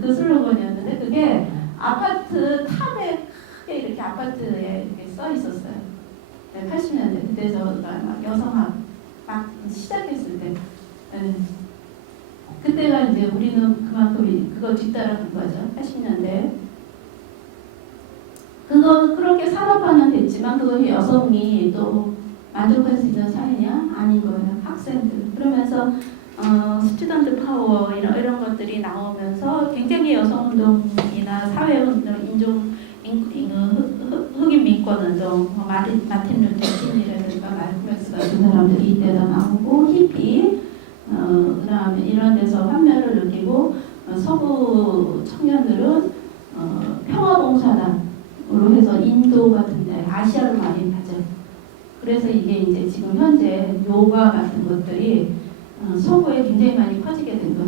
그 슬로건이었는데 그게 아파트 탑에 크게 이렇게 아파트에 이렇게 써 있었어요. 80년대 그때 저가 막 여성학 막 시작했을 때. 그때가 이제 우리는 그만큼 그거 뒤따라간 거죠. 80년대. 그렇게 산업화는 됐지만 그것이 여성이 또 만족할 수 있는 사회냐? 아닌 거예요. 학생들. 그러면서 스튜던트 파워 이런 것들이 나오면서 굉장히 여성운동이나 사회운동, 흑인 민권운동, 마틴 루터 킹이라든가 말콤 엑스 같은 사람들이 이때도 나오고 히피, 그다음에 이런 데서 환멸을 느끼고 서부 청년들은 평화봉사단으로 해서 인도 같은데 아시아로 많이 가죠. 그래서 이게 이제 지금 현재 요가 같은 것들이 서구에 굉장히 많이 퍼지게 된 것.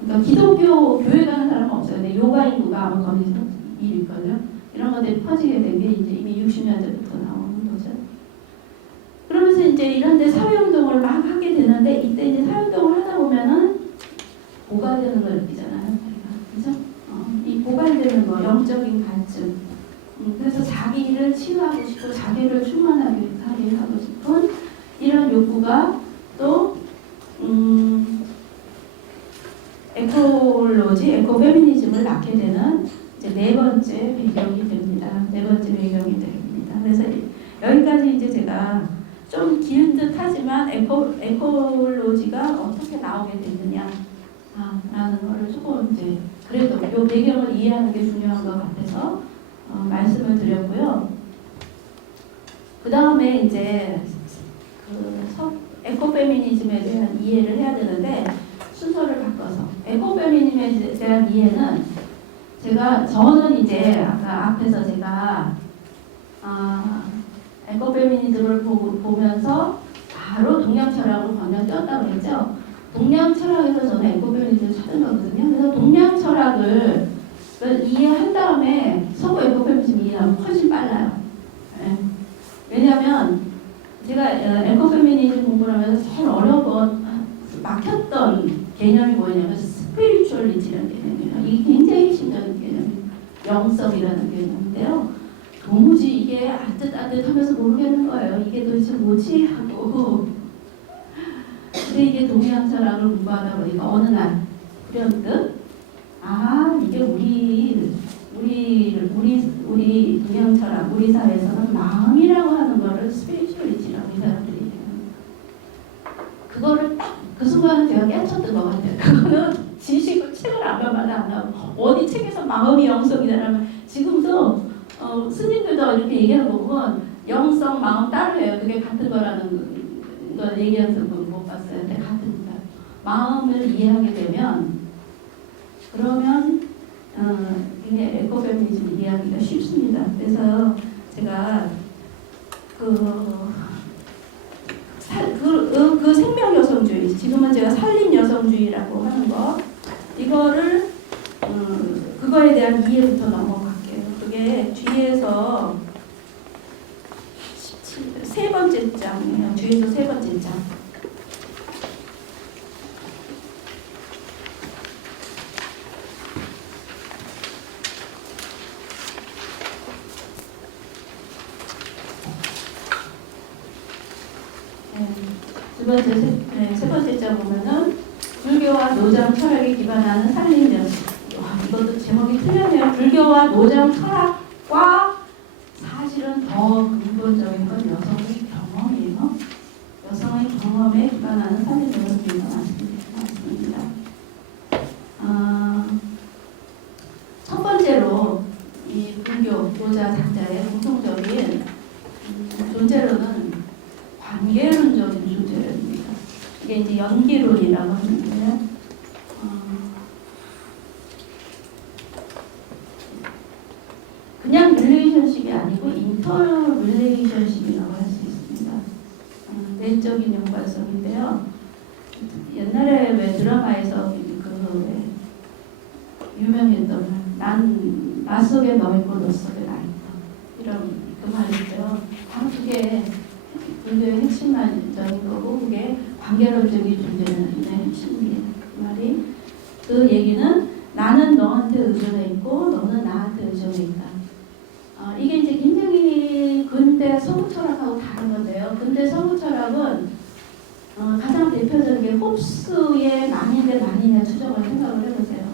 그러니까 기독교 교회 가는 사람은 없어요. 근데 요가 인구가 아마 거기서 1위거든요. 이런 것들이 퍼지게 된 게 이제 이미 60년대부터 나오는 거죠. 그러면서 이제 이런데 사회운동을 막 하게 되는데 이때 이제 사회운동을 하다 보면은 고갈되는 걸 느끼잖아요. 그죠? 이 고갈되는 거, 영적인 갈증. 그래서 자기를 치유하고 싶고 자기를 충만하게 하고 싶은 이런 욕구가 또 에콜로지, 에코페미니즘을 낳게 되는 이제 네 번째 배경이 됩니다. 네 번째 배경이 됩니다. 그래서 여기까지 이제 제가 좀 긴 듯하지만 에콜로지가 어떻게 나오게 됐느냐 라는 거를 조금 이제 그래도 이 배경을 이해하는 게 중요한 것 같아서 말씀을 드렸고요. 그 다음에 이제 에코페미니즘에 대한 이해를 해야 되는데 순서를 바꿔서 에코페미니즘에 대한 이해는 저는 이제 아까 앞에서 제가 에코페미니즘을 보면서 바로 동양 철학으로 건너뛰었다고 했죠. 동양 철학에서 저는 에코페미니즘을 찾은 거거든요. 그래서 동양 철학을 이해한 다음에 서구 에코페미니즘 이해하면 훨씬 빨라요. 왜냐하면 제가 에코페미니즘 공부를 하면서 제일 어려운 막혔던 개념이 뭐냐면 스피리추얼리티라는 개념이에요. 이게 굉장히 핵심적인 개념이에요. 영성이라는 개념인데요. 도무지 이게 알듯하면서 모르겠는 거예요. 이게 도대체 뭐지? 하고 근데 이게 동양 철학을 공부하다 보니까 어느 날 불현듯 이게 우리 동양 철학, 우리 사회에서는 마음이라고 하는 거를 스피리추얼리티라고 이 사람들이 해요. 그거를 딱 그 순간은 제가 깨쳤던 것 같아요. 그거는 지식을 책을 안 봐봐도 안 나오고 어디 책에서 마음이 영성이다라면 지금도 스님들도 이렇게 얘기하는 거 보면 영성, 마음 따로 해요. 그게 같은 거라는 걸 얘기하는 분 못 봤어요. 근데 같은 거예요. 마음을 이해하게 되면 그러면 이게 에코페미니즘 이해하기가 쉽습니다. 그래서 제가 그 생명 여성주의, 지금은 제가 살림 여성주의라고 하는 거, 이거를 그거에 대한 이해부터 넘어갈게요. 그게 뒤에서 세 번째 장이에요. 뒤에서 세 번째 장. 세 번째 장 보면은 불교와 노장 철학에 기반하는 살림 여성. 이것도 제목이 틀렸네요. 불교와 노장 철학과 사실은 더 근본적인 건 여성의 경험이에요. 여성의 경험에 기반하는 살림 여성주의가 맞습니다. 첫 번째로 이 불교 노자 작자의 공통적인 존재론은 관계론적인 존재론입니다. 이게 이제 연기론이라고 하는데요. 그냥 릴레이션십이 아니고 인터 릴레이션십이라고 할 수 있습니다. 내적인 연관성인데요. 옛날에 왜 드라마에서 유명했던 나 속에 너 있고 너 속에 나 있다 이런 그 말이 있죠. 바로 그게 불교의 핵심적인 거고 그게 관계론적인 존재는 핵심이에요. 그 말이 그 얘기는 나는 너한테 의존해 있고 너는 나한테 의존해 있다. 이게 이제 굉장히 근대 서구 철학하고 다른 건데요. 근대 서구 철학은 가장 대표적인 게 홉스의 만인 대 만인의 추정을 생각을 해보세요.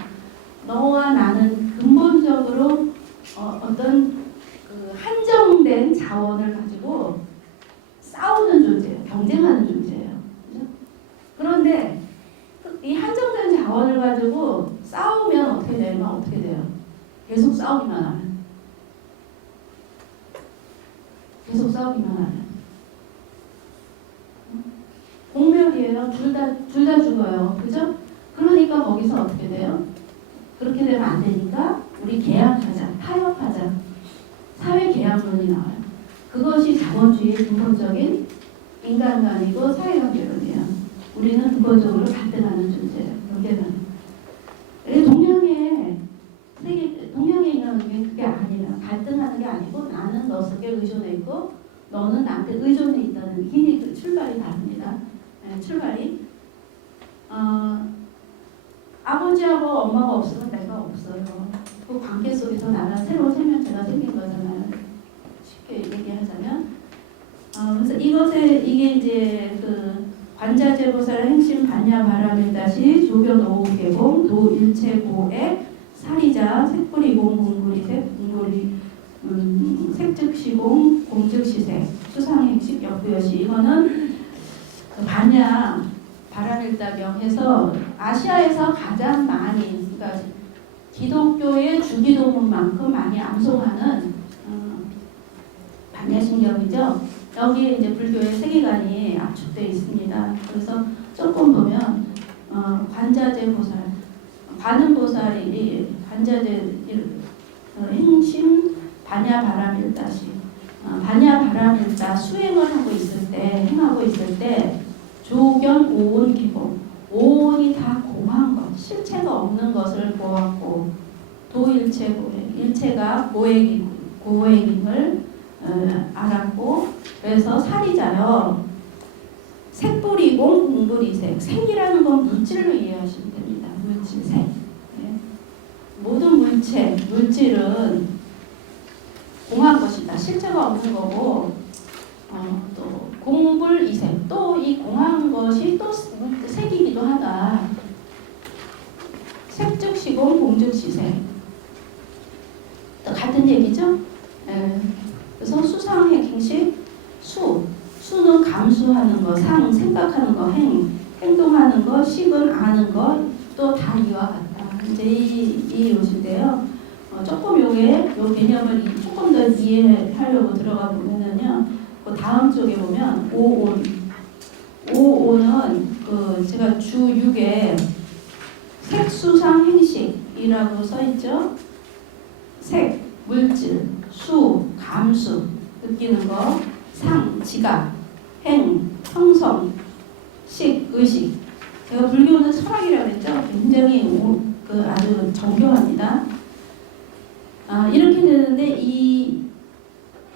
너와 나는 근본적으로 어떤 그 한정된 자원을 가지고 싸우는 존재예요. 경쟁하는 존재예요. 그죠? 그런데 이 한정된 자원을 가지고 싸우면 어떻게 되면 어떻게 돼요? 계속 싸우기만 하면. 계속 싸우기만 하면. 공멸이에요. 둘 다 죽어요. 그죠? 그러니까 거기서 어떻게 돼요? 그렇게 되면 안 되니까 우리 계약하자. 타협하자. 사회 계약론이 나와요. 그것이 자본주의의 근본적인 인간관이고 사회관계론이에요. 우리는 근본적으로 갈등하는 존재예요. 여기는 동양에 있는 게 그게 아니라 갈등하는 게 아니고 나는 너 속에 의존해 있고 너는 나한테 의존해 있다는 그 출발이 다릅니다. 네, 출발이 아버지하고 엄마가 없으면 내가 없어요. 그 관계 속에서 나는 새로운 생명체가 생긴 거잖아요. 쉽게 얘기하자면 그래서 이게 이제 그 관자재보살 행심 반야 바라밀다시 조견 오개공 도일체고액 사리자 색불이공 공구리색 공구리 색즉시공 공즉시색 수상행식 역부여시 이거는 그 반야 바라밀다경에서 아시아에서 가장 많이 그러니까 기독교의 주기도문만큼 많이 암송하는 반야신경이죠. 여기에 이제 불교의 세계관이 압축되어 있습니다. 그래서 조금 보면 관자재보살, 관음보살이 관자재 행심 반야바라밀다시 반야바라밀다 수행을 하고 있을 때 행하고 있을 때 조견 오온 기본 오온이 다 공한 것 실체가 없는 것을 보았고 도일체 고액 일체가 고액임을 알았고 그래서 사리자요 색불이공 공불이색 색이라는 건 물질로 이해하시면 됩니다. 물질 색 네. 모든 물질은 공한 것이다. 실체가 없는 거고 또 공불이색 또 이 공한 것이 또 색이기도 하다. 색즉시공 공즉시색 같은 얘기죠? 그래서 수상행식 수는 감수하는 거, 생각하는 거, 행동하는 거, 식은 아는 거, 또 다 이와 같다. 이제 이 요시인데요. 조금 요 개념을 조금 더 이해하려고 들어가 보면은요, 그 다음 쪽에 보면 오온은 그 제가 주 6에 색수상 행식이라고 써 있죠. 색, 물질, 수, 감수, 느끼는 거, 상, 지각, 행, 형성, 식, 의식. 제가 불교는 철학이라고 했죠. 굉장히 아주 정교합니다. 이렇게 되는데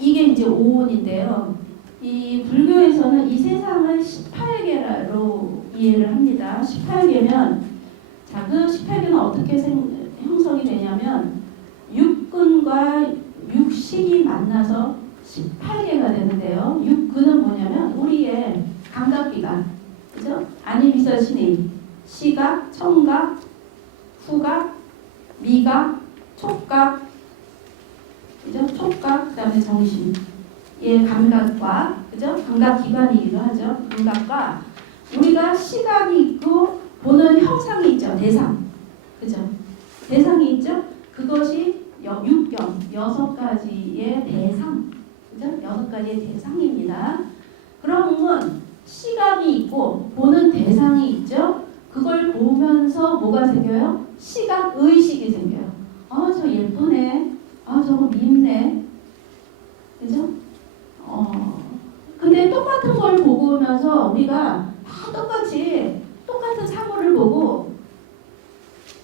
이게 이제 오온인데요. 이 불교에서는 이 세상을 18계로 이해를 합니다. 18계면 자, 그 18계는 어떻게 형성이 되냐면 육근과 육식이 만나서 18계가 되는데요. 육근은 뭐냐면 우리의 감각기관, 그죠? 아니비서신이 시각, 청각, 후각, 미각, 촉각, 그죠? 촉각, 그다음에 정신. 예, 감각과 그죠? 감각기관이기도 하죠. 감각과 우리가 시각이 있고 보는 형상이 있죠. 대상, 그죠? 대상이 있죠. 그것이 육경 6가지의 대상, 그죠? 6가지의 대상입니다. 그러면 시각이 있고 보는 대상이 있죠. 그걸 보면서 뭐가 생겨요? 시각 의식이 생겨요. 저 예쁘네. 저거 밉네. 그죠? 근데 똑같은 걸 보면서 우리가 다 똑같은 사물을 보고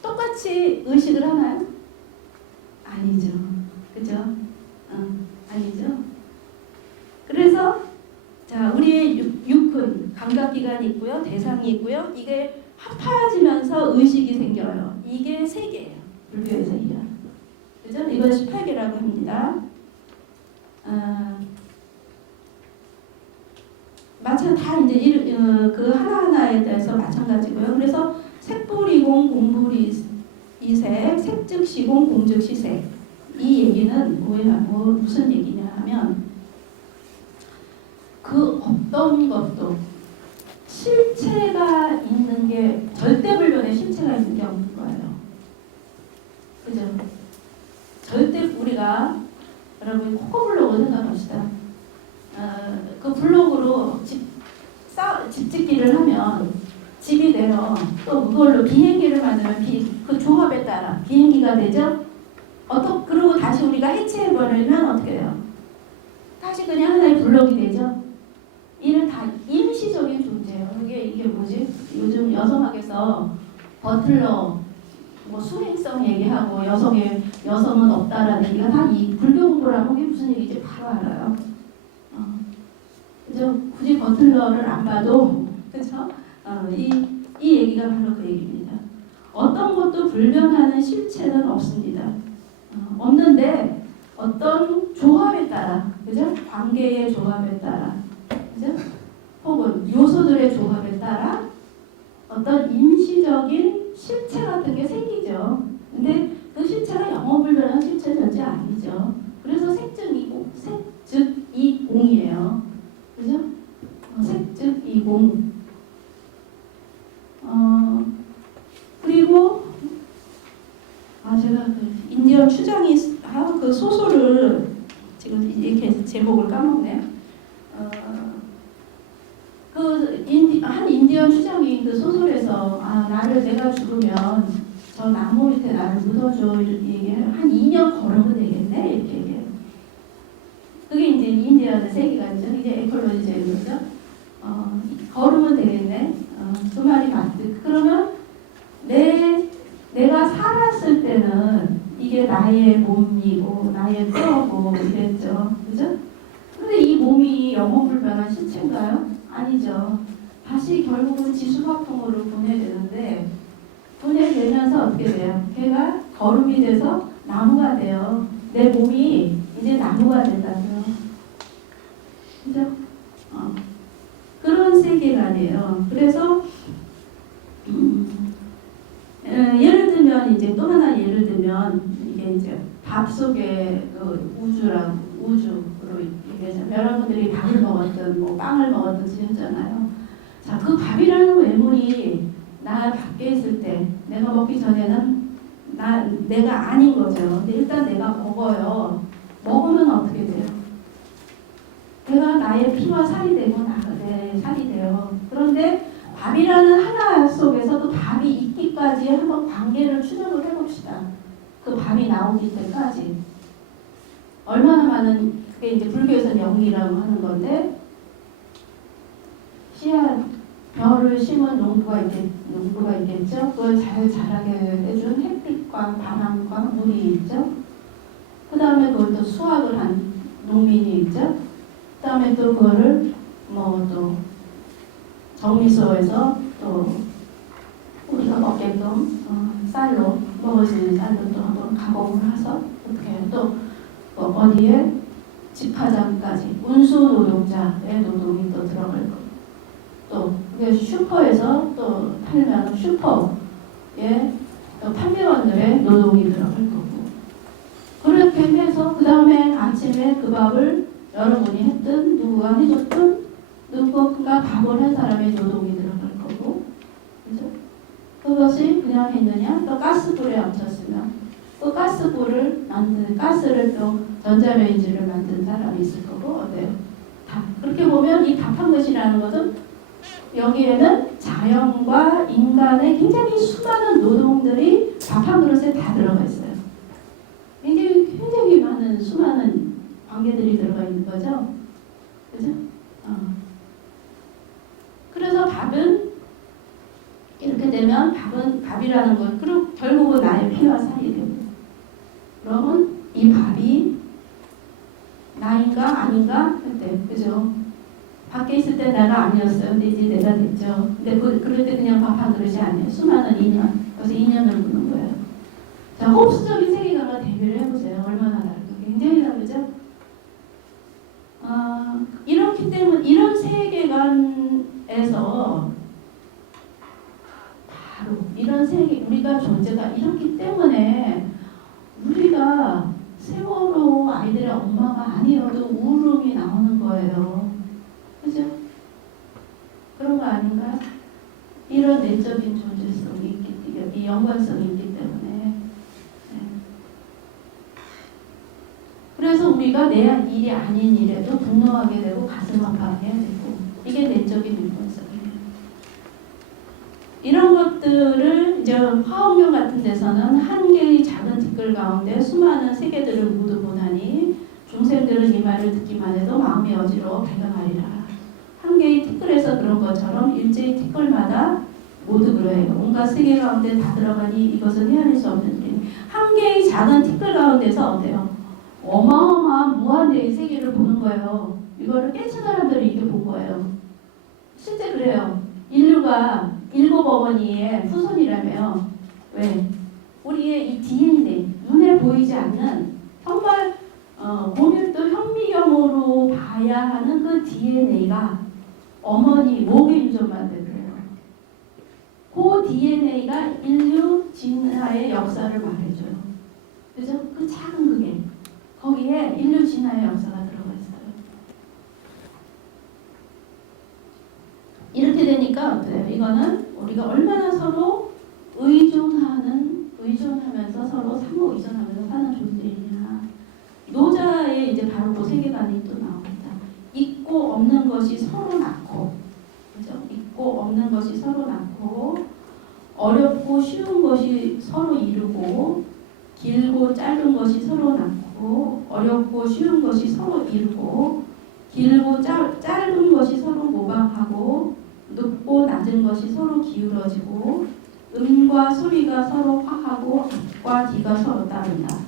똑같이 의식을 하나요? 아니죠. 그죠? 아니죠. 그래서 자, 우리의 육근 감각기관이 있고요. 대상이 있고요. 이게 합하지면서 의식이 생겨요. 이게 3개예요. 불교에서 이런. 그죠? 이걸 18개라고 합니다. 마찬 다 이제 그 하나하나에 대해서 마찬가지고요. 그래서 색불이공 공불이색, 색즉시공 공즉시색. 이 얘기는 무슨 얘기냐 하면 그 어떤 것도 실체가 있는 게 절대불변의 실체가 있는 게 없는 거예요. 그죠? 절대 우리가 여러분 코코블록을 생각합시다. 그 블록으로 집 짓기를 하면 집이 돼요. 또 그걸로 비행기를 만들면 그 조합에 따라 비행기가 되죠. 그러고 다시 우리가 해체해버리면 어떻게 돼요? 다시 그냥 하나의 블록이 되죠. 이는 다 임시적인 존재예요. 이게 뭐지? 요즘 여성학에서 버틀러 뭐 수행성 얘기하고 여성은 없다라는 얘기가 다 이 불교 공부를 하면 이게 무슨 얘기인지 바로 알아요. 그죠? 굳이 버틀러를 안 봐도 그죠? 이 얘기가 바로 그 얘기입니다. 어떤 것도 불변하는 실체는 없습니다. 없는데 어떤 조합에 따라, 그죠? 관계의 조합에 따라, 그죠? 혹은 요소들의 조합에 따라 어떤 임시적인 실체 같은 게 생기죠. 근데 그 실체가 영어불변한 실체 전체 아니죠. 그래서 색즉이공이에요. 그죠? 색즉이공. 그리고 제가 그 인디언 추장이 그 소설을 지금 이렇게 제목을 까먹네요. 한 인디언 추장이 그 소설에서 내가 죽으면 저 나무 밑에 나를 묻어줘 이렇게 얘기해요. 한 2년 걸으면 되겠네 이렇게 얘기해요. 그게 이제 인디언의 세계가 있죠. 이게 에콜로지제거죠. 걸으면 되겠네. 그 말이 맞듯. 그러면 내가 살았을 때는 이게 나의 몸이고 나의 뼈고 이랬죠. 그죠? 근데 이 몸이 영원불변한 실체인가요? 아니죠. 다시 결국은 지수화풍으로 분해되는데 분해되면서 어떻게 돼요? 걔가 거름이 돼서 나무가 돼요. 내 몸이 이제 나무가 된다고요. 그죠? 그런 세계관이에요. 그래서 예를 들면 이제 또 하나 예를 들면 이게 이제 밥 속에 우주로 얘기하자면 여러분들이 밥을 먹었든 뭐 빵을 먹었든 지냈잖아요. 자, 그 밥이라는 외물이 나 밖에 있을 때 내가 먹기 전에는 내가 아닌 거죠. 근데 일단 내가 먹어요. 먹으면 어떻게 돼요? 내가 나의 피와 살이 되고 내 살이 돼요. 그런데 밥이라는 하나 속에서도 밥이 있기까지 한번 관계를 추적을 해봅시다. 그 밥이 나오기 때까지 얼마나 많은, 그게 이제 불교에서는 영이라고 하는 건데, 별을 심은 농부가 있겠죠. 그걸 잘 자라게 해준 햇빛과 바람과 물이 있죠. 그 다음에 그걸 또 수확을 한 농민이 있죠. 그 다음에 또 그거를 또 정미소에서 또 우리가 먹게끔 쌀로 먹을 수 있는 쌀로 또 한번 가공을 해서 어떻게 또 어디에 집화장까지 운수 노동자의 노동이 또 들어갈 거고, 또 그게 슈퍼에서 또 팔면 슈퍼에 또 판매원들의 노동이 들어갈 거고, 그렇게 해서 그 다음에 아침에 그 밥을 여러분이 했든 누구가 해줬든 누군가 밥을 한 사람의 노동이 들어갈 거고, 그죠? 그것이 그냥 했느냐? 또 가스불에 얹혔으면 그 가스를 또 전자레인지를 만든 사람이 있을 거고, 어때요? 다 그렇게 보면 이 밥 한 것이라는 것은 여기에는 자연과 인간의 굉장히 수많은 노동들이 밥 한 그릇에 다 들어가 있어요. 굉장히 많은 수많은 관계들이 들어가 있는 거죠. 그죠? 그래서 밥은 이렇게 되면 밥이라는 것, 그리고 결국은 나의 피와 살이 되고, 그러면 이 밥이 나인가 아닌가 할 때, 그죠? 밖에 있을 때 내가 아니었어요. 근데 이제 내가 됐죠. 근데 그럴 때 그냥 밥 한 그릇이 아니에요. 수많은 인연, 그래서 인연을 묻는 거예요. 자, 흡수적인 세계관과 대비를 해보세요. 얼마나 다를까. 굉장히 다르죠? 이렇기 때문에 이런 세계관에서 바로 이런 세계, 우리가 존재가 이렇기 때문에 우리가 세월호 아이들의 엄마가 아니어도 울음이 나오는 거예요. 그죠? 그런 거 아닌가? 이런 내적인 존재성이 있기 때문에, 이 연관성이 있기 때문에. 네. 그래서 우리가 내 일이 아닌 일에도 분노하게 되고 가슴 아파하게 되고, 이게 내적인 연관성이에요. 이런 것들을 이제 화엄경 같은 데서는 한 개의 작은 티끌 가운데 수많은 세계들을 모두 보나니 중생들은 이 말을 듣기만 해도 마음이 어지러워 배경하리라. 한 개의 티끌에서 그런 것처럼 일제히 티끌마다 모두 그래요. 온갖 세계 가운데 다 들어가니 이것은 헤아릴 수 없는 일이니 한 개의 작은 티끌 가운데서 어때요? 어마어마한 무한대의 세계를 보는 거예요. 이거를 깨친 사람들이 이렇게 본 거예요. 실제 그래요. 인류가 7어머니의 후손이라며. 왜? 우리의 이 DNA, 눈에 보이지 않는 정말 고밀도 현미경으로 봐야 하는 그 DNA가 어머니 목의 유전만 되고요. 그 DNA가 인류 진화의 역사를 말해줘요. 그죠? 그 작은 그게 거기에 인류 진화의 역사가 들어가 있어요. 이렇게 되니까 어때요? 이거는 우리가 얼마나 서로 의존하면서 서로 상호 의존하면서 사는 존재이냐. 노자의 이제 바로 그 세계관이 또 나옵니다. 있고 없는 것이 서로 낳고, 그죠? 있고 없는 것이 서로 낳고, 어렵고 쉬운 것이 서로 이루고, 길고 짧은 것이 서로 낳고, 어렵고 쉬운 것이 서로 이루고, 길고 짧은 것이 서로 모방하고, 높고 낮은 것이 서로 기울어지고, 음과 소리가 서로 화하고 앞과 뒤가 서로 따른다.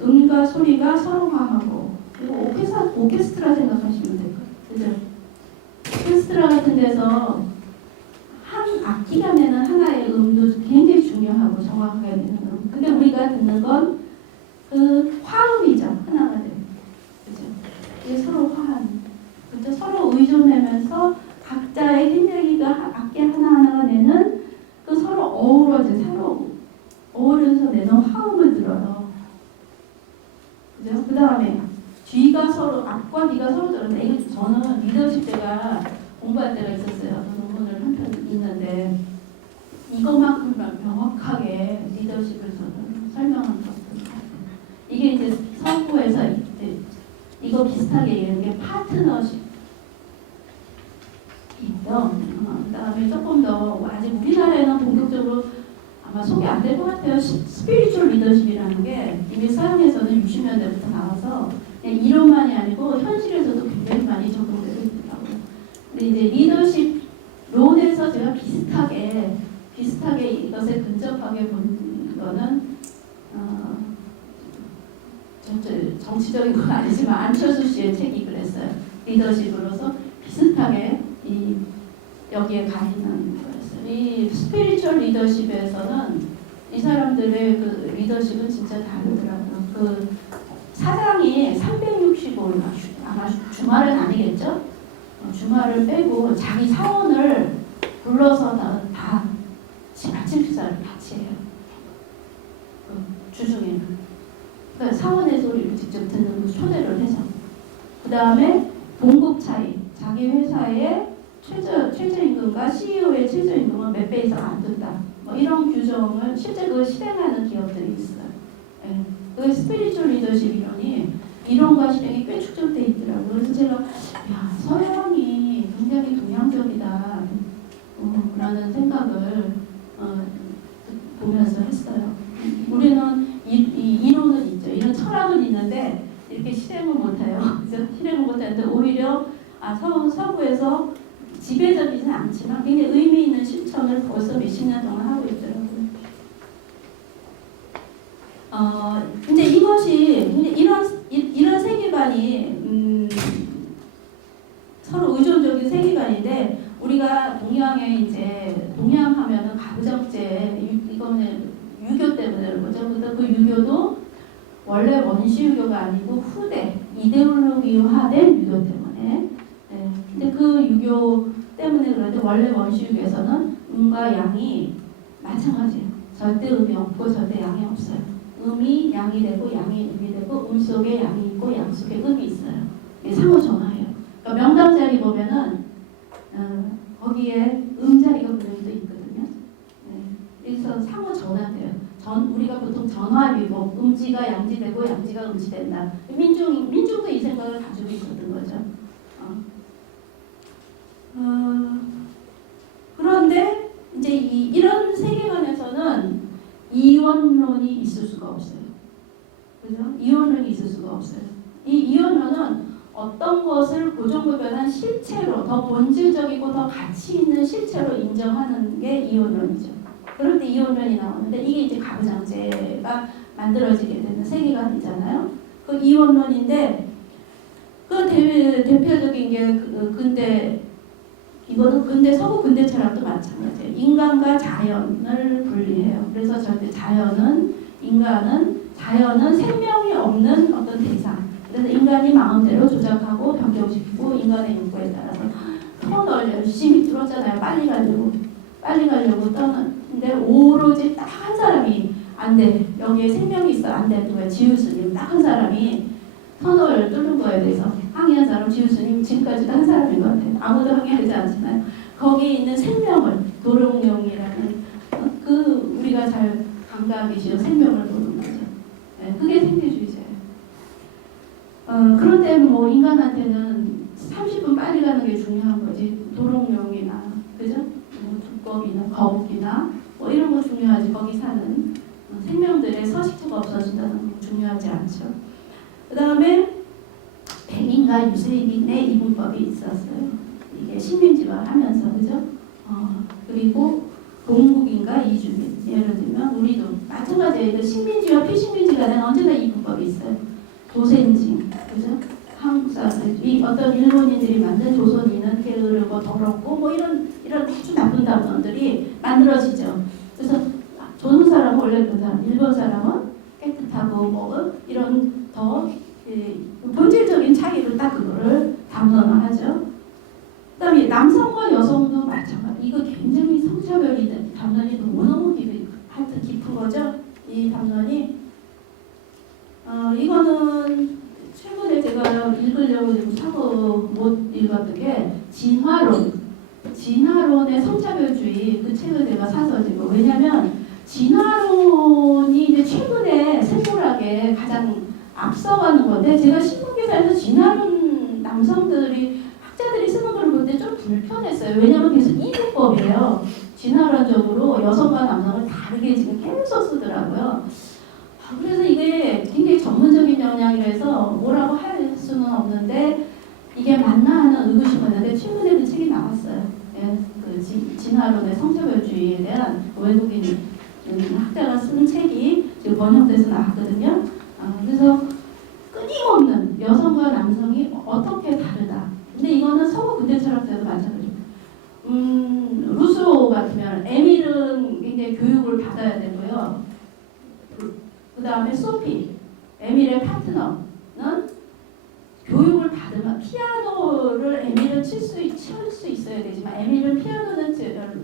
음과 소리가 서로 화하고, 그리고 오케스트라 생각하시면 될 거예요. 그죠? 오케스트라 같은 데서 한 악기가 내는 하나의 음도 굉장히 중요하고 정확하게 내는 음. 근데 우리가 듣는 건 그 화음이죠. 하나가 되는. 그죠? 이게 서로 화하는. 그죠? 서로 의존하면서 각자의 힘내기가 악기 하나하나가 내는 그 서로 어우러져서 내는 화음을 들어요. 그죠? 그 다음에 뒤가 서로, 앞과 뒤가 서로 들었는데, 저는 리더십 때가 공부할 때가 있었어요. 논문을 한 편 있는데, 이것만큼만 명확하게 리더십을 저는 설명한 것들. 이게 이제 서구에서 이거 비슷하게 이런 게 파트너십. 그 다음에 조금 더 아직 우리나라에는 본격적으로 아마 소개 안 될 것 같아요. 스피리추얼 리더십이라는 게 이미 서양에서는 60년대부터 나와서 그냥 이론만이 아니고 현실에서도 굉장히 많이 적용되고 있더라고요. 근데 이제 리더십 론에서 제가 비슷하게 이것에 근접하게 본 거는 정치적인 건 아니지만 안철수 씨의 책이 그랬어요. 리더십으로서 비슷하게 여기에 가 있는 거였어요. 이 스피리추얼 리더십에서는 이 사람들의 그 리더십은 진짜 다르더라고요. 그 사장이 365일, 아마 주말은 아니겠죠? 주말을 빼고 자기 사원을 불러서 다 아침 식사를 같이 해요. 주중에는. 그러니까 사원의 소리를 직접 듣는 거 초대를 해서. 그 다음에 봉급 차이. 자기 회사의 최저임금과 CEO의 최저임금은 몇 배 이상 안 된다. 뭐 이런 규정을 실제 그걸 실행하는 기업들이 있어요. 예. 그 스피리추얼 리더십 이론과 실행이 꽤 축적되어 있더라고요. 그래서 제가 야, 서양이 굉장히 동양적이다 라는 생각을 보면서 했어요. 우리는 이 이론은 있죠. 이런 철학은 있는데 이렇게 실행을 못해요. 그래서 실행을 못하는데 오히려 서구에서 지배적이진 않지만 굉장히 의미 있는 실천을 벌써 몇십 년 동안 하고 있더라고요. 근데 이것이 이런 세계관이 동양에 이제 동양 하면은 가부장제 이거는 유교 때문에 그런 거죠. 그래서 그 유교도 원래 원시 유교가 아니고 후대 이데올로기화된 유교 때문에. 네. 근데 그 유교 때문에 그런데 원래 원시 유교에서는 음과 양이 마찬가지예요. 절대 음이 없고 절대 양이 없어요. 음이 양이 되고 양이 음이 되고 음 속에 양이 있고 양 속에 음이 있어요. 이게 상호정화예요. 그러니까 명당자리 보면은 거기에 음자리가 분명히 있거든요. 네. 그래서 상호전화돼요. 우리가 보통 전화비고 음지가 양지되고 양지가 음지된다. 민중도 이 생각을 가지고 있었던 거죠. 그런데 이제 이런 세계관에서는 이원론이 있을 수가 없어요. 그죠? 이원론이 있을 수가 없어요. 이 이원론은 어떤 것을 고정구별한 실체로 더 본질적이고 더 가치 있는 실체로 인정하는 게 이원론이죠. 그럴 때 이원론이 나오는데 이게 이제 가부장제가 만들어지게 되는 세계관이잖아요. 그 이원론인데 그 대표적인 게 근대 이거는 근대 서구 근대 철학도 마찬가지예요. 인간과 자연을 분리해요. 그래서 절대 자연은 생명이 없는 어떤 대상. 그래서 인간이 마음대로 조작하고 변경시키고 인간의 욕구에 따라서 턴을 열심히 들었잖아요. 빨리 가려고 떠는데 오로지 딱 한 사람이 안 돼. 여기에 생명이 있어 안 되는 거예요. 지우스님 딱 한 사람이 터널을 뚫는 거에 대해서 항의한 사람 지우스님 지금까지도 한 사람인 것 같아요. 아무도 항의하지 않지만 거기에 있는 생명을 도롱뇽이라는 그 우리가 잘 감각이 싫어 생명을 보는 거죠. 네, 그게 생태주의자예요. 그런데 뭐 인간한테는 30분 빨리 가는 게 중요한 거지. 도롱뇽이나 그죠? 뭐 두꺼비나 거북이나 뭐 이런 거 중요하지. 거기 사는 생명들의 서식처가 없어진다는 건 중요하지 않죠. 그 다음에 백인과 유세인의 이분법이 있었어요. 이게 식민지화 하면서 그죠? 그리고 동국인과 이주민 예를 들면 우리도 마찬가지예요. 식민지와 피식민지 간에 언제나 이분법이 있어요. 도생징 그죠? 한국 사람들이 어떤 일본인들이 만든 조선인은 게으르고 더럽고 뭐 이런 아주 나쁜 단어들이 만들어지죠. 그래서 조선 사람은 원래 그런 사람, 일본 사람은 깨끗하고 뭐 이런 더 본질적인 차이를 딱 그거를 담론화하죠. 그다음에 남성과 여성도 마찬가지. 이거 굉장히 성차별이 담론이 너무너무 깊은 거죠. 이 담론이 이거는 최근에 제가 읽으려고 지금 사고 못 읽었던 게 진화론의 성차별주의 그 책을 제가 사서 지금 왜냐면 진화론이 이제 최근에 생물학에 가장 앞서가는 건데 제가 신문기사에서 진화론 학자들이 쓰는 걸 볼 때 좀 불편했어요. 왜냐하면 계속 이분법이에요. 진화론적으로 여성과 남성을 다르게 지금 계속 쓰더라고요. 그래서 이게 굉장히 전문적인 영역이라서 뭐라고 할 수는 없는데 이게 맞나 하는 의구심이 있는데 최근에 그 책이 나왔어요. 예, 그 진화론의 성차별주의에 대한 외국인 학자가 쓴 책이 지금 번역돼서 나왔거든요. 그래서 끊임없는 여성과 남성이 어떻게 다르다. 근데 이거는 서구 근대 철학자도 마찬가지예요. 루소 같으면 에밀은 굉장히 교육을 받아야 되고요. 그 다음에 소피, 에밀의 파트너는 교육을 받으면 피아노를 에밀은 칠 수 있어야 되지만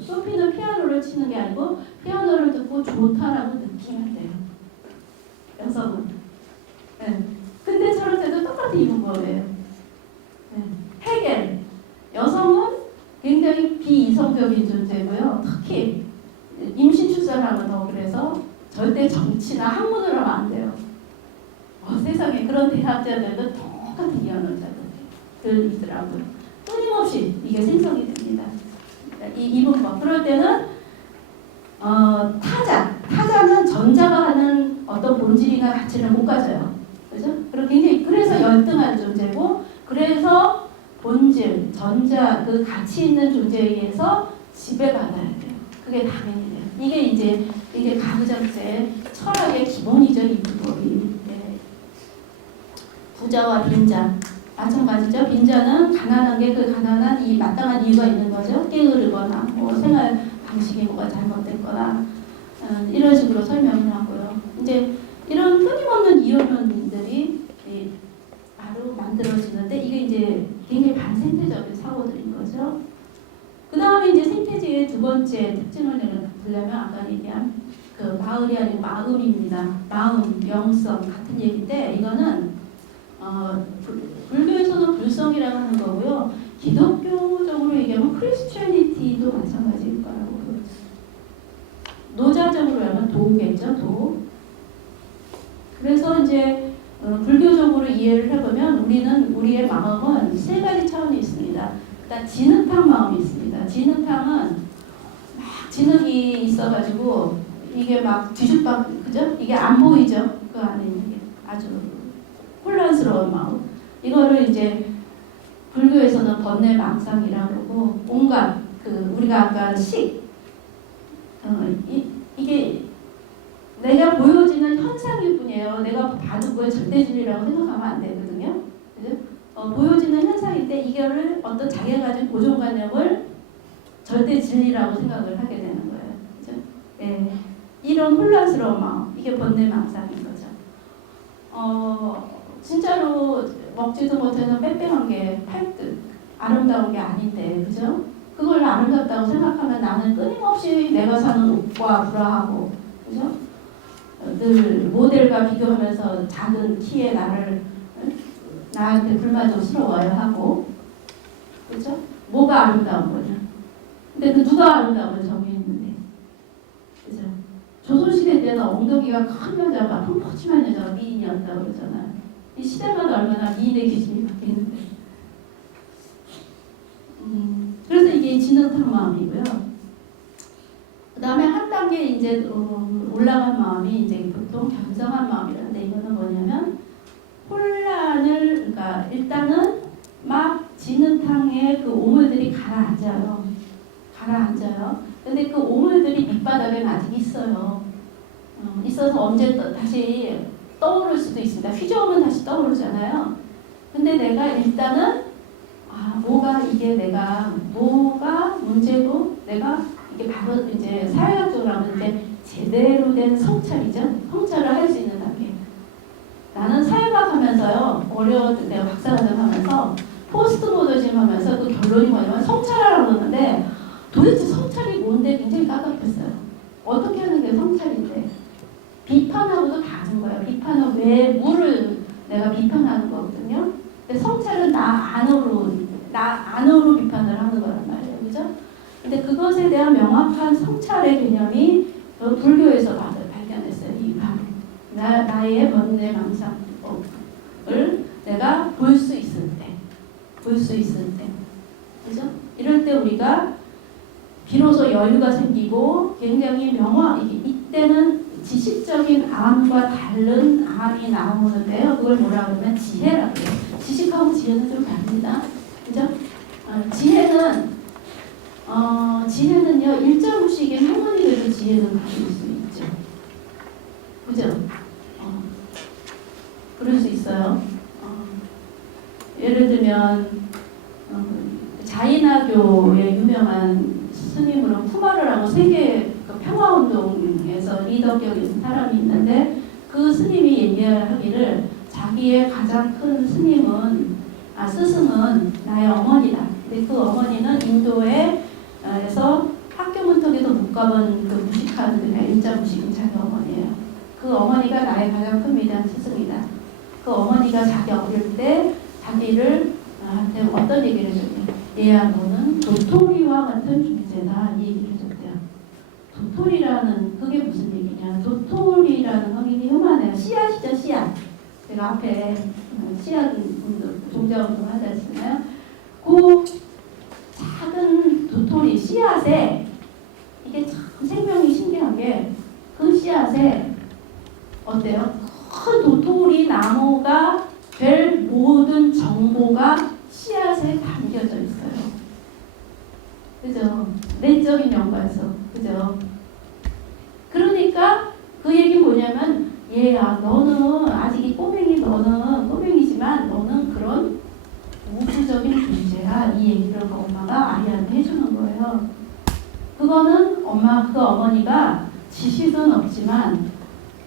소피는 피아노를 치는 게 아니고 피아노를 듣고 좋다라고 느끼면 돼요. 여성은. 네. 근데 철학자도 똑같은 이분법이에요. 네. 헤겔, 여성은 굉장히 비이성적인 존재고요. 특히 임신 출산하면 더 그래서 절대 정치나 학문을 하면 안 돼요. 세상에 그런 대학자들도 똑같은 이론자들 있더라고요. 끊임없이 이게 생성이 됩니다. 이분법. 그럴 때는 타자는 전자가 하는 어떤 본질이나 가치를 못 가져요. 그죠? 그래서 열등한 존재고, 그래서 본질, 전자, 그 가치 있는 존재에 의해서 지배받아야 돼요. 그게 당연히 돼요. 이게 가부장제 철학의 기본이죠, 이 부분이. 네. 부자와 빈자. 마찬가지죠. 빈자는 가난한 게 그 가난한 이 마땅한 이유가 있는 거죠. 게으르거나 뭐 생활 방식이 뭐가 잘못됐거나 이런 식으로 설명을 하고요. 이제 이런 끊임없는 이유론들이 바로 만들어지는데 이게 이제 굉장히 반생태적인 사고들인 거죠. 그 다음에 이제 생태지의 두 번째 특징을 들려면 아까 얘기한 그 마을이 아니고 마음입니다. 마음, 영성 같은 얘기인데 이거는 불교에서는 불성이라고 하는 거고요. 기독교적으로 얘기하면 크리스천리티도 마찬가지일 거라고 보여요. 노자적으로 하면 도겠죠, 도. 그래서 이제 불교적으로 이해를 해보면 우리의 마음은 세 가지 차원이 있습니다. 일단 진흙탕 마음이 있습니다. 진흙탕은 막 진흙이 있어가지고 이게 막 뒤죽박, 그죠? 이게 안 보이죠? 그 안에 있는 게 아주 혼란스러운 마음. 이거를 이제 불교에서는 번뇌망상이라고 그러고 온갖 우리가 아까 이게 내가 보여지는 현상일 뿐이에요. 내가 봐도 그걸 절대 진리라고 생각하면 안 되거든요. 그죠? 보여지는 현상인데 이거를 어떤 자기가 가진 고정관념을 절대 진리라고 생각을 하게 되는 거예요. 그죠? 네. 이런 혼란스러운 마음, 이게 번뇌망상인 거죠. 진짜로 먹지도 못해서 빽빽한 게 팔뚝, 아름다운 게 아닌데, 그죠? 그걸 아름답다고 생각하면 나는 끊임없이 내가 사는 옷과 불화하고, 그죠? 늘 모델과 비교하면서 작은 키에 나한테 불만족스러워야 하고, 그죠? 뭐가 아름다운 거냐? 근데 그 누가 아름다움을 정의했는데, 그죠? 조선시대 때는 엉덩이가 큰 여자가, 펑퍼짐한 여자가 미인이었다고 그러잖아요. 이 시대마다 얼마나 미인의 기준이 바뀌는데. 그래서 이게 진흙탕 마음이고요. 그 다음에 한 단계 이제 올라간 마음이 이제 보통 겸정한 마음이라는데 이거는 뭐냐면 그러니까 일단은 막 진흙탕에 그 오물들이 가라앉아요. 근데 그 오물들이 밑바닥에 아직 있어요. 있어서 언제 다시 떠오를 수도 있습니다. 휘저으면 다시 떠오르잖아요. 근데 내가 일단은 뭐가 문제고 내가 이게 바로 이제 사회학적으로 하면 이제 제대로 된 성찰이죠. 성찰을 할 수 있는 단계. 나는 사회학 하면서요. 어려웠을 때 내가 박사과정 하면서 포스트 모더니즘 하면서 그 결론이 뭐냐면 성찰하라고 그러는데 도대체 성찰이 뭔데 굉장히 까맣겠어요. 어떻게 하는 게 성찰인데 비판하고도 다른 거예요. 비판은 왜 뭐를 내가 비판하는 거거든요. 근데 성찰은 나 안으로 비판을 하는 거란 말이에요. 그죠? 근데 그것에 대한 명확한 성찰의 개념이 불교에서 발견했어요. 나의 번뇌망상을 내가 볼 수 있을 때. 그죠? 이럴 때 우리가 비로소 여유가 생기고 굉장히 이때는 지식적인 암과 다른 암이 나오는데요. 그걸 뭐라 그러면 지혜라고 해요. 지식하고 지혜는 좀 다릅니다. 그죠? 지혜는요, 일자무식의 할머니들도 지혜는 가질 수 있죠. 그죠? 그럴 수 있어요. 예를 들면, 자이나교의 유명한 스님으로 쿠마르라고 세계 평화운동에서 리더격인 사람이 있는데 그 스님이 얘기하기를 자기의 가장 큰 스승은 나의 어머니다. 근데 그 어머니는 인도에서 학교 문턱에도 못 가본 그 무식한 일자 무식인 자기 어머니예요. 그 어머니가 나의 가장 큰 위대한 스승이다. 그 어머니가 자기 어릴 때 자기를 나한테 어떤 얘기를 해줬냐. 얘야 너는 도토리와 같은 존재다. 이 얘기를 해줬대요. 도토리라는 그게 무슨 얘기냐. 도토리라는 건 굉장히 흠하네요. 씨앗이죠, 씨앗. 제가 앞에 씨앗 종자운동 하자 했잖아요. 그 작은 도토리 씨앗에 이게 참 생명이 신기한 게 그 씨앗에 어때요? 큰 도토리 나무가 될 모든 정보가 씨앗에 담겨져 있어요. 그죠? 내적인 연관에서. 그죠? 그러니까 그 얘기 뭐냐면 얘야 너는 아직 이 너는 꼬맹이지만 너는 그런 자연적인 존재야. 이 얘기를 그 엄마가 아이한테 해주는 거예요. 그거는 그 어머니가 지식은 없지만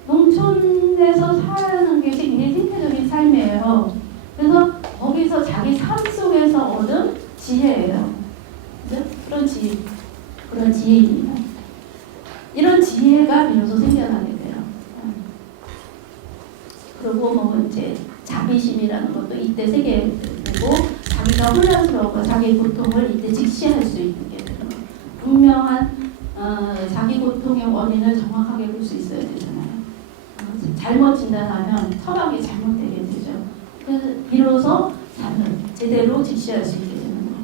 농촌에서 사는 게 굉장히 생태적인 삶이에요. 그래서 거기서 자기 삶 속에서 얻은 지혜예요. 그죠? 그런 지혜입니다. 이런 지혜가 비로소 생겨나게 돼요. 그리고 뭐 이제 자비심이라는 것도 이때 생겨나고 자기가 혼란스러워 자기 고통을 이때 직시할 수 있게 되는 분명한 자기 고통의 원인을 정확하게 볼 수 있어야 되잖아요. 잘못 진단하면 처방이 잘못되게 되죠. 그래서 비로소 삶을 제대로 직시할 수 있게 되는 거예요.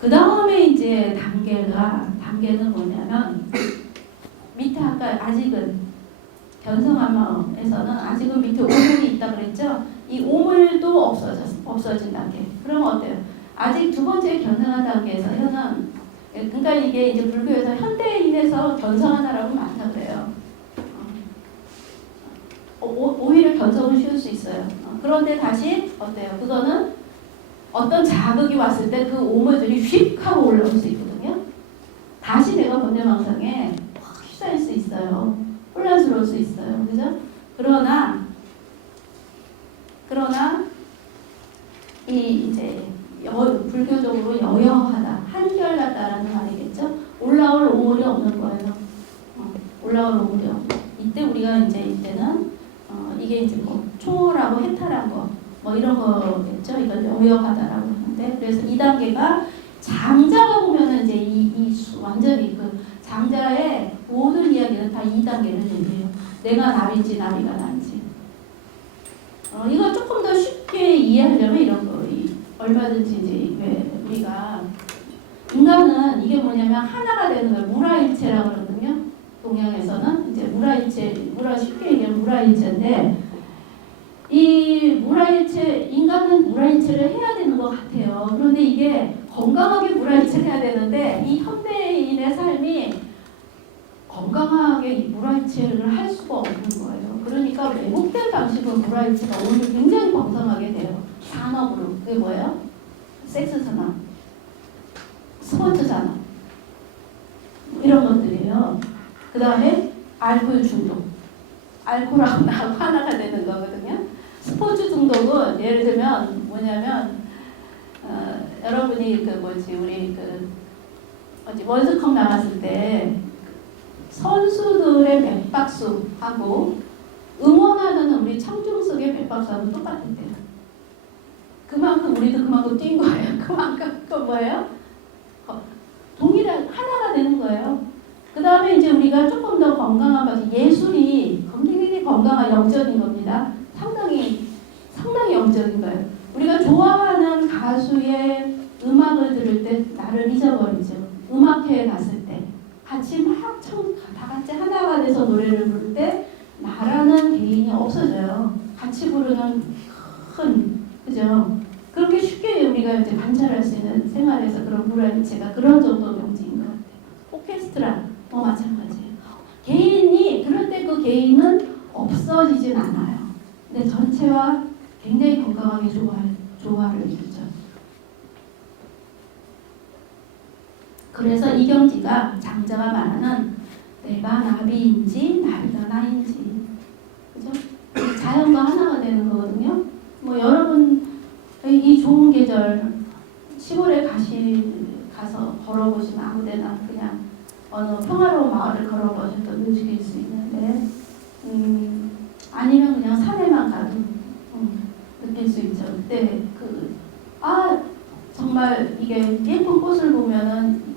그 다음에 이제 단계는 뭐냐면 밑에 아까 아직은 견성한 마음에서는 아직은 밑에 오물이 있다 그랬죠. 이 오물도 없어진 단계. 그러면 어때요? 아직 두 번째 견성한 단계에서는 그러니까 이게 이제 불교에서 현대인에서 견성하다라고 많다 그래요. 오히려 견성은 쉬울 수 있어요. 그런데 다시 어때요? 그거는 어떤 자극이 왔을 때 그 오물들이 휙 하고 올라올 수 있거든요. 다시 내가 번뇌망상에 확 휩싸일 수 있어요. 혼란스러울 수 있어요. 그죠? 그러나 이제 불교적으로 여여하다, 한결같다라는 말이겠죠. 올라올 오물이 없는 거예요. 올라올 오물이 없는. 이때 우리가 이때는 이게 이제 뭐 초월하고 해탈한 거, 뭐 이런 거겠죠. 이걸 여여하다라고 하는데, 그래서 이 단계가 장자가 보면은 이제 완전히 그 장자의 모든 이야기는 다 이 단계를 얘기해요. 내가 나비인지 나비가 난지. 이거 조금 더 쉽게 이해하려면 이런 거, 얼마든지 이제 왜 우리가 인간은 이게 뭐냐면 하나가 되는 거예요. 무라일체라고 그러거든요. 동양에서는 이제 쉽게 얘기하면 무라일체인데, 이 무라일체, 인간은 무라일체를 해야 되는 것 같아요. 그런데 이게 건강하게 무라일체를 해야 되는데, 이 현대인의 삶이 건강하게 무라일체를 할 수가 없는 거예요. 그러니까 왜곡된 방식으로 무라일체가 오늘 굉장히 번성하게 돼요. 산업으로. 그게 뭐예요? 섹스 산업, 스포츠 산업, 이런 것들이에요. 그 다음에 알코올 중독. 알코올하고 나하고 하나가 되는 거거든요. 스포츠 중독은 예를 들면 뭐냐면 여러분이 우리 월드컵 나갔을 때 선수들의 맥박수하고 응원하는 우리 청중석의 맥박수하고 똑같았대요. 그만큼 우리도 그만큼 뛴 거예요. 그만큼 그 뭐예요? 동일한 하나가 되는 거예요. 그 다음에 이제 우리가 조금 더 건강한 방식, 예술이 굉장히 건강한 영적인 겁니다. 상당히 영적인 거예요. 우리가 좋아하는 가수의 음악을 들을 때 나를 잊어버리죠. 음악회에 갔을 때 같이 다 같이 하나가 돼서 노래를 부를 때 나라는 개인이 없어져요. 같이 부르는 그죠? 그렇게 쉽게 우리가 이제 관찰할 수 있는 생활에서 그런 무라일체가 그런 정도 명제인 것 같아요. 오케스트라 마찬가지예요. 개인이 그럴 때 그 개인은 없어지진 않아요. 근데 전체와 굉장히 건강하게 조화를 이루죠. 그래서 이경지가 장자가 말하는 내가 나비인지 나비가 나인지, 그죠? 자연과 하나가 되는 거거든요. 뭐 여러분 이 좋은 계절 시골에 가서 걸어보시면 아무데나 그냥 어느 평화로운 마을을 걸어보셔도 느낄 수 있는데, 아니면 그냥 산에만 가도 느낄 수 있죠. 그때 정말 이게 예쁜 꽃을 보면은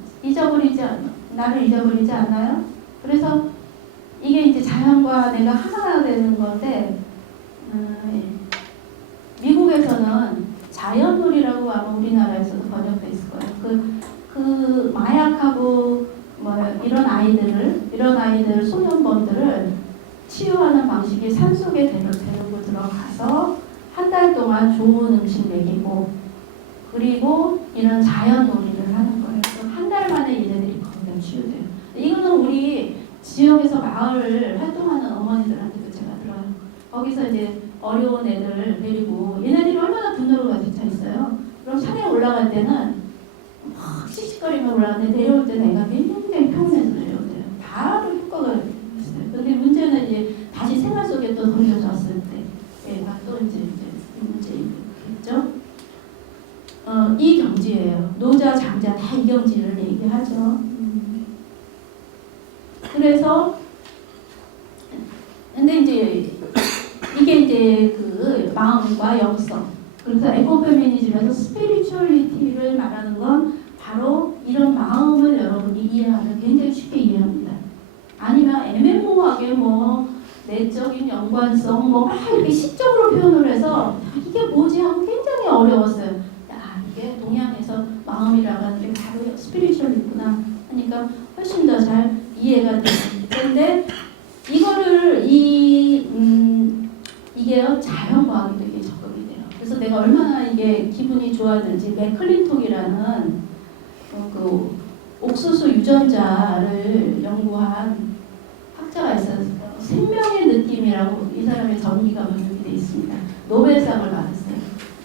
나를 잊어버리지 않나요? 그래서 이게 이제 자연과 내가 하나가 되는 건데, 미국에서는 자연놀이라고 아마 우리나라에서도 번역돼 있을 거예요. 그 마약하고 이런 아이들 소년범들을 치유하는 방식이 산속에 데리고 들어가서 한 달 동안 좋은 음식 먹이고, 그리고 이런 자연놀이를 하는 거예요. 한 달 만에 얘네들이 거기다 치유돼요. 이거는 우리 지역에서 마을 활동하는 어머니들한테도 제가 들어요. 거기서 이제 어려운 애들을 데리고, 얘네들이 얼마나 분노가 차 있어요. 산에 올라갈 때는 막 씩씩거리며 올라가는데 내려올 때 내가 굉장히 평온해서 내려오대요. 바로 효과가 있어요. 근데 문제는 이제 다시 생활 속에 또 던져졌을 때가 또 이제 문제겠죠. 이 경지예요. 노자, 장자 다 이 경지를 얘기하죠. 그래서 근데 이제 이게 이제 그 마음과 영성. 그래서 에코페미니즘에서 스피리추얼리티를 말하는 건 바로 이런 마음을 여러분이 이해하면 굉장히 쉽게 이해합니다. 아니면 애매모호하게 뭐 내적인 연관성 뭐 막 이렇게 시적으로 표현을 해서 이게 뭐지 하고 굉장히 어려웠어요. 이게 동양에서 마음이라고 하는 게 바로 스피리추얼이구나 하니까 훨씬 더 잘 이해가 되는데 이거를 이게요 자연과학이 되게 접근이 돼요. 그래서 내가 얼마나 이게 기분이 좋았는지 맥클린톡이라는 그 옥수수 유전자를 연구한 학자가 있어서 생명의 느낌이라고 이 사람의 전기가 번역이 되어 있습니다. 노벨상을 받았어요.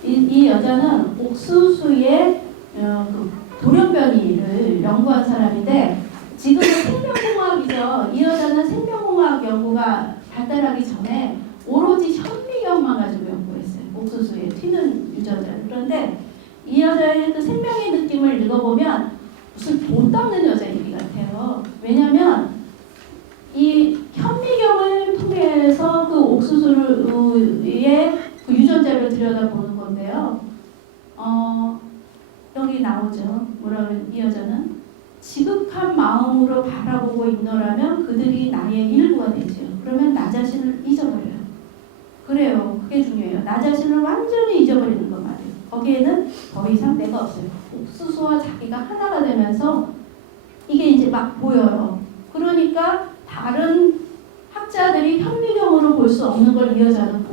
이 여자는 옥수수의 그 돌연변이를 연구한 사람인데 지금은 생명공학이죠. 이 여자는 생명공학 연구가 발달하기 전에 오로지 현미경만 가지고 연구했어요. 옥수수에 튀는 유전자를. 그런데 이 여자의 그 생명의 느낌을 읽어보면 무슨 돈 닦는 여자 얘기 같아요. 왜냐하면 이 현미경을 통해서 그 옥수수의 그 유전자를 들여다보는 건데요. 여기 나오죠. 이 여자는 지극한 마음으로 바라보고 있노라면 그들이 나의 일부가 되죠. 그러면 나 자신을 잊어버려요. 그래요. 그게 중요해요. 나 자신을 완전히 잊어버리는 거 말이에요. 거기에는 더 이상 내가 없어요. 옥수수와 자기가 하나가 되면서 이게 이제 막 보여요. 그러니까 다른 학자들이 현미경으로 볼 수 없는 걸 이 여자는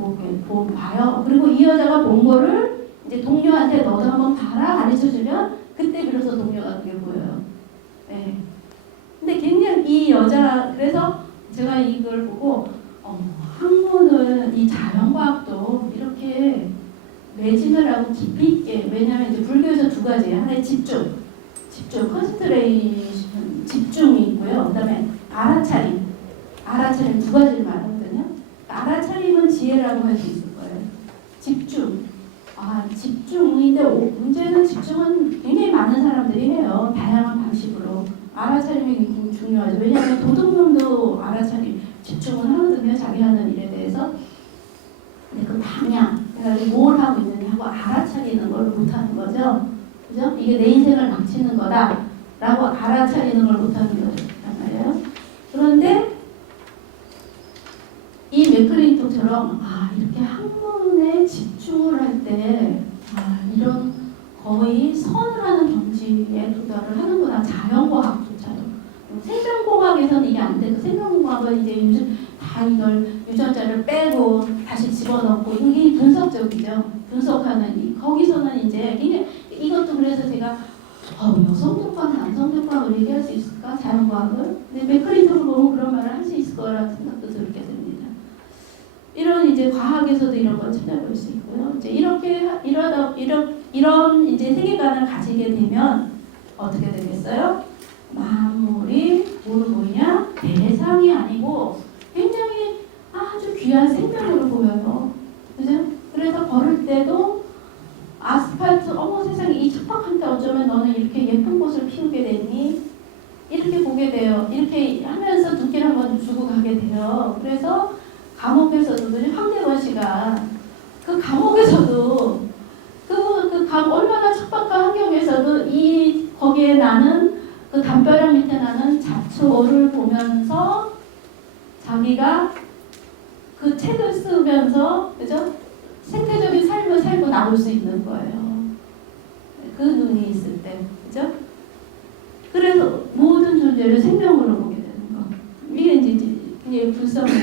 봐요. 그리고 이 여자가 본 거를 이제 동료한테 너도 한번 봐라 가르쳐주면 그때 비로소 동료가 그게 보여요. 네. 근데 굉장히 이 여자 그래서 제가 이걸 보고 학문은 이 자연과학도 이렇게 매진을 하고 깊이 있게 왜냐하면 이제 불교에서 두 가지예요. 하나의 집중 컨센트레이션 집중이 있고요. 그다음에 알아차림 두 가지를 말하거든요. 알아차림은 지혜라고 할 수 있을 거예요. 집중인데 문제는 집중은 굉장히 많은 사람들이 해요. 다양한 방식으로. 알아차림이 굉장히 중요하죠. 왜냐하면 도둑놈도 알아차림, 집중은 하거든요. 자기 하는 일에 대해서. 근데 그 방향, 내가 뭘 하고 있느냐 하고 알아차리는 걸 못하는 거죠. 그죠? 이게 내 인생을 망치는 거다. 라고 알아차리는 걸 못하는 거란 말이에요. 그런데 이 맥클린톡처럼 이렇게 학문에 집중을 할 때 이런 거의 선을 하는 경지에 도달을 하는구나. 자연과학조차도. 생명공학에서는 이게 안 되고 생명공학은 이제 요즘 다 이걸 유전자를 빼고 다시 집어넣고 이게 분석적이죠. 분석하는 거기서는 이제 이것도 그래서 제가 여성적 과학, 남성적 과학을 얘기할 수 있을까? 자연과학을? 근데 맥클린톡을 보면 그런 말을 할 수 있을 거라는 생각도 들게 됩니다. 이런 이제 과학에서도 이런 걸 찾아볼 수 있고요. 이제 이런 이제 세계관을 가지게 되면 어떻게 되겠어요? 만물이 뭐로 보이냐? 대상이 아니고 굉장히 아주 귀한 생명으로 보여요. 그죠? 그래서 걸을 때도 아스팔트 세상에 이 척박한데 어쩌면 너는 이렇게 예쁜 꽃을 피우게 되니? 이렇게 보게 돼요. 이렇게 하면서 눈길 한번 주고 가게 돼요. 그래서 감옥에서도 황대건 씨가 그 감옥에서도 얼마나 척박한 환경에서도 거기에 나는 그 담벼락 밑에 나는 잡초를 보면서 자기가 그 책을 쓰면서 그죠? 생태적인 삶을 살고 나올 수 있는 거예요. 그 눈이 있을 때, 그죠? 그래서 모든 존재를 생명으로 보게 되는 거. 이게 이제 불성의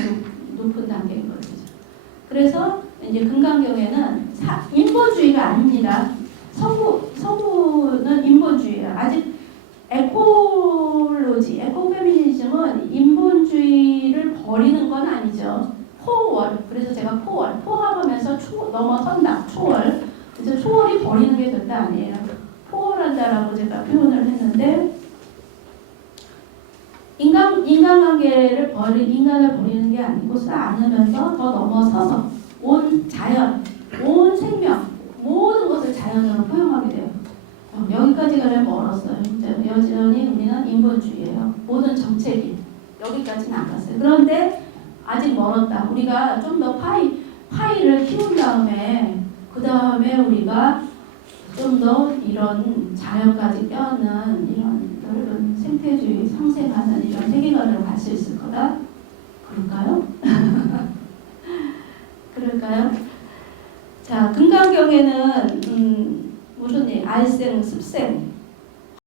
높은 단계인 거죠. 그래서 이제 금강경에는 인본주의가 아닙니다. 서구는 인본주의예요. 아직 에코페미니즘은 인본주의를 버리는 건 아니죠. 포월, 그래서 제가 포함하면서 넘어선다, 초월. 그래서 초월이 버리는 게 절대 아니에요. 포괄한다라고 제가 표현을 했는데 인간관계를 인간을 버리는 게 아니고 쌓아안으면서 더 넘어서서 온 자연, 온 생명, 모든 것을 자연으로 포용하게 돼요. 여기까지가 멀었어요. 이제 여전히 우리는 인본주의예요. 모든 정책이 여기까지는 안 갔어요. 그런데 아직 멀었다. 우리가 좀 더 파이를 키운 다음에 그 다음에 우리가 좀 더 이런 자연까지 껴안는 이런 넓은 생태주의 상생하는 이런 세계관으로 갈 수 있을 거다. 그럴까요? 그럴까요? 자, 금강경에는 무슨 일, 알생, 습생